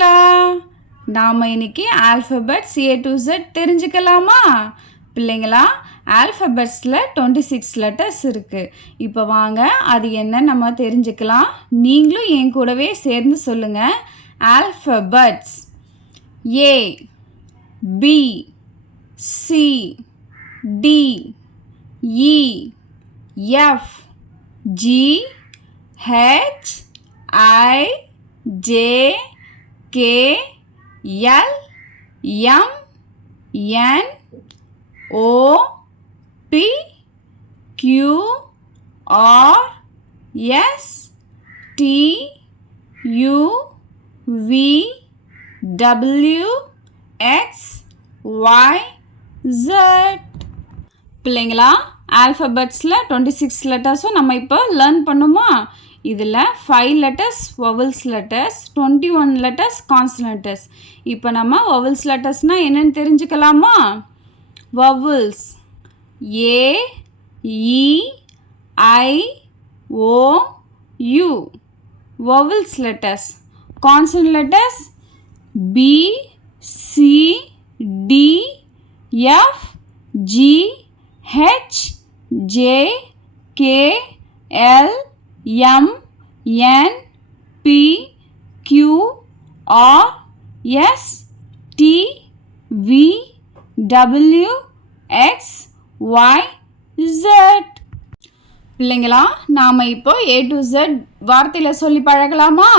இருக்கீங்களா? நாம் இன்னைக்கு ஆல்ஃபபெட்ஸ் A to Z தெரிஞ்சுக்கலாமா? பிள்ளைங்களா, ஆல்ஃபபெட்ஸில் 26 லெட்டர்ஸ் இருக்குது. இப்போ வாங்க அது என்ன நம்ம தெரிஞ்சுக்கலாம். நீங்களும் என் கூடவே சேர்ந்து சொல்லுங்கள். Alphabets A, B, C, D, E, F, G, H, I, J, K, L, M, N, O, P, Q, R, S, T, U, V, W, X, Y, Z. பிள்ளைங்களா, ஆல்ஃபபெட்ஸில் 26 லெட்டர்ஸும் நம்ம இப்போ லேர்ன் பண்ணுமா? இதில் 5 letters vowels letters, 21 letters consonants. இப்போ நம்ம vowels லெட்டர்ஸ்னால் என்னென்னு தெரிஞ்சுக்கலாமா? Vowels A, E, I, O, U. Vowels letters. Consonant letters B, C, D, F, G, H, J, K, L, M, N, P, Q, R, S, T, V, W, X, Y, Z. பிள்ளைங்களா, நாம் இப்போ A to Z வார்த்தையில் சொல்லி பழகலாமா?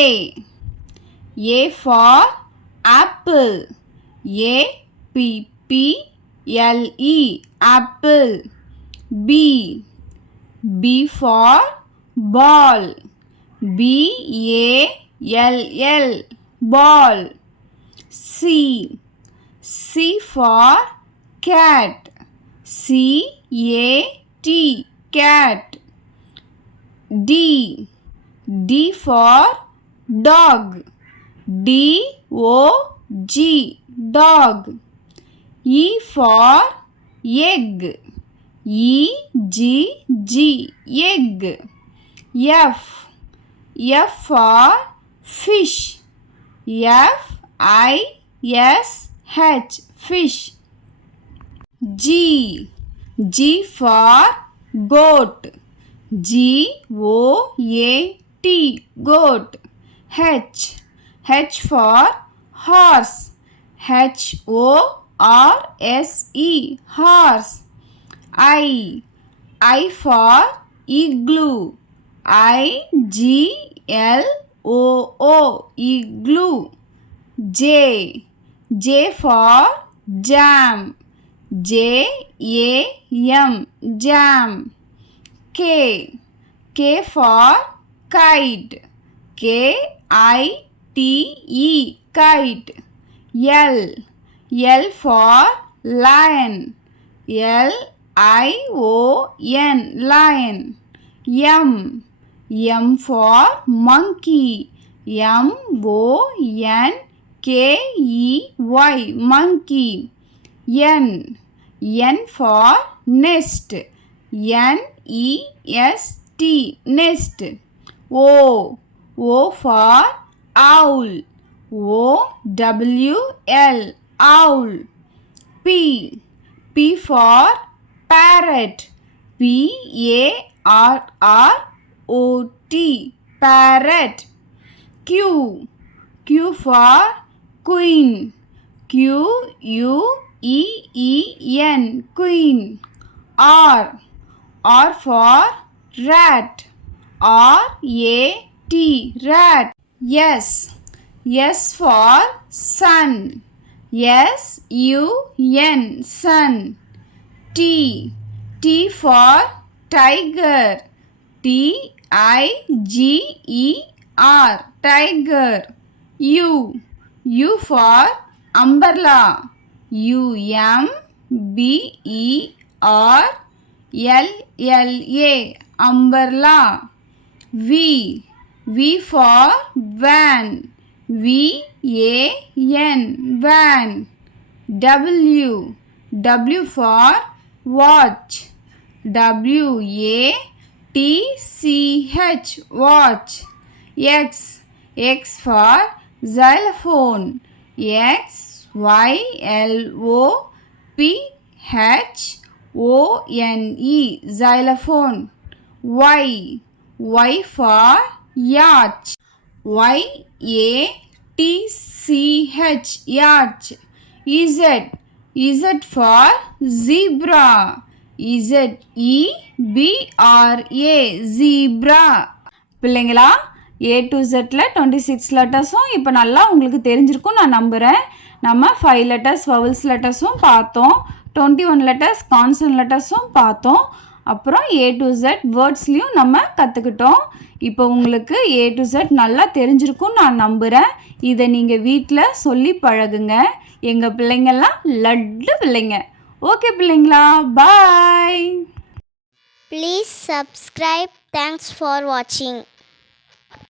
A. A for apple. A, P, P, L, E, apple. B. B for ball. B, A, L, L, ball. C. C for cat. C, A, T, cat. D. D for dog. D, O, G, dog. E for egg. E, G, G, egg. F. F for fish. F, I, S, H, fish. G. G for goat. G, O, A, T, goat. H. H for horse. H, O, R, S, E, horse. I. I for igloo. I, G, L, O, O, igloo. J. J for jam. J, A, M, jam. K. K for kite. K, I, T, E, kite. L. L for lion. L, I, O, N, lion. M. M for monkey. M, O, N, K, E, Y, monkey. N. N for nest. N, E, S, T, nest. O. O for owl. O, W, L, owl. P. P for parrot. P, A, R, R, O, T, parrot. Q. Q for queen. Q, U, E, E, N, queen. R. R for rat. R, A, T, rat. S. S for sun. S, U, N, sun. T. T for tiger. T, I, G, E, R, tiger. U. U for umbrella. U, M, B, E, R, L, L, A, umbrella. V. V for van. V, A, N, van. W. W for watch. W, A, T, C, H, watch. X. X for xylophone. XYLOPHONE. Xylophone. Y for yacht. YATCH. Yacht. Z for zebra. ZEBRA. zebra. பிள்ளைங்களா A to Zல 26 லெட்டர்ஸும் இப்போ நல்லா உங்களுக்கு தெரிஞ்சிருக்கும் நான் நம்புகிறேன். நம்ம 5 letters vowels லெட்டர்ஸும் பார்த்தோம், 21 letters consonant லெட்டர்ஸும் பார்த்தோம். அப்புறம் A to Z வேர்ட்ஸ்லேயும் நம்ம கற்றுக்கிட்டோம். இப்போ உங்களுக்கு A to Z நல்லா தெரிஞ்சிருக்கும் நான் நம்புகிறேன். இதை நீங்கள் வீட்டில் சொல்லி பழகுங்க. எங்கள் பிள்ளைங்கள்லாம் லட்டு பிள்ளைங்க. ஓகே பிள்ளைங்களா, பாய். Please subscribe. Thanks for watching.